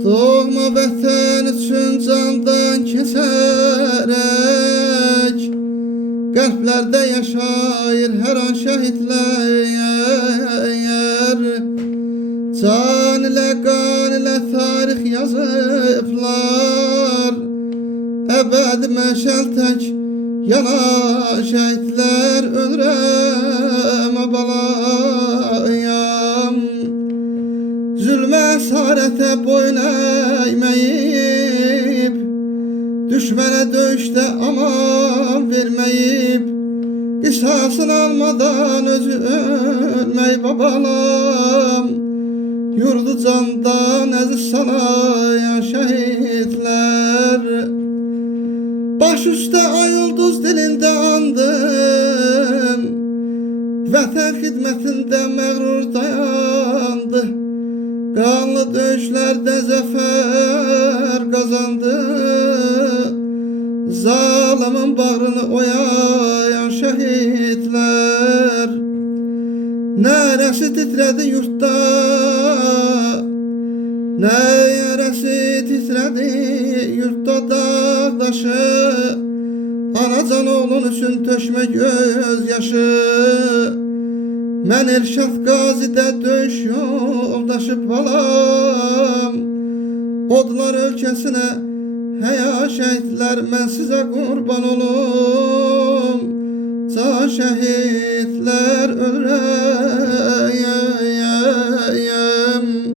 Doğma vətən üçün candan keçərək qəlblərdə yaşayır hər an şəhidlər. Can ilə qan ilə tarix yazıblar, əbəd məşəl tək yana şəhidlər. Ölürəm abalayam, zulmə əsarətə boyun əyməyib, düşmənə döyüşdə aman verməyib, qisasını almadan özü ölməyib babalam. Yurdu candan əziz sanayan şəhidlər. Baş üstə ay ulduz dilində andım, vətən xidmətində məğrur dayandı. Qanlı döyüşlərdə zəfər qazandı, zalimin bağrını oyayan şəhidlər. Nərəsi titrədi yurtda, nərəsi titrədi yurtda dağdaşı. Anacan oğlun üçün tökmə göz yaşı. Mən Elşad Qazidə döyüş yoldaşı balam, odlar ölkəsinə həya şəhidlər. Mən sizə qurban olum, can şəhidlər. Ölürəm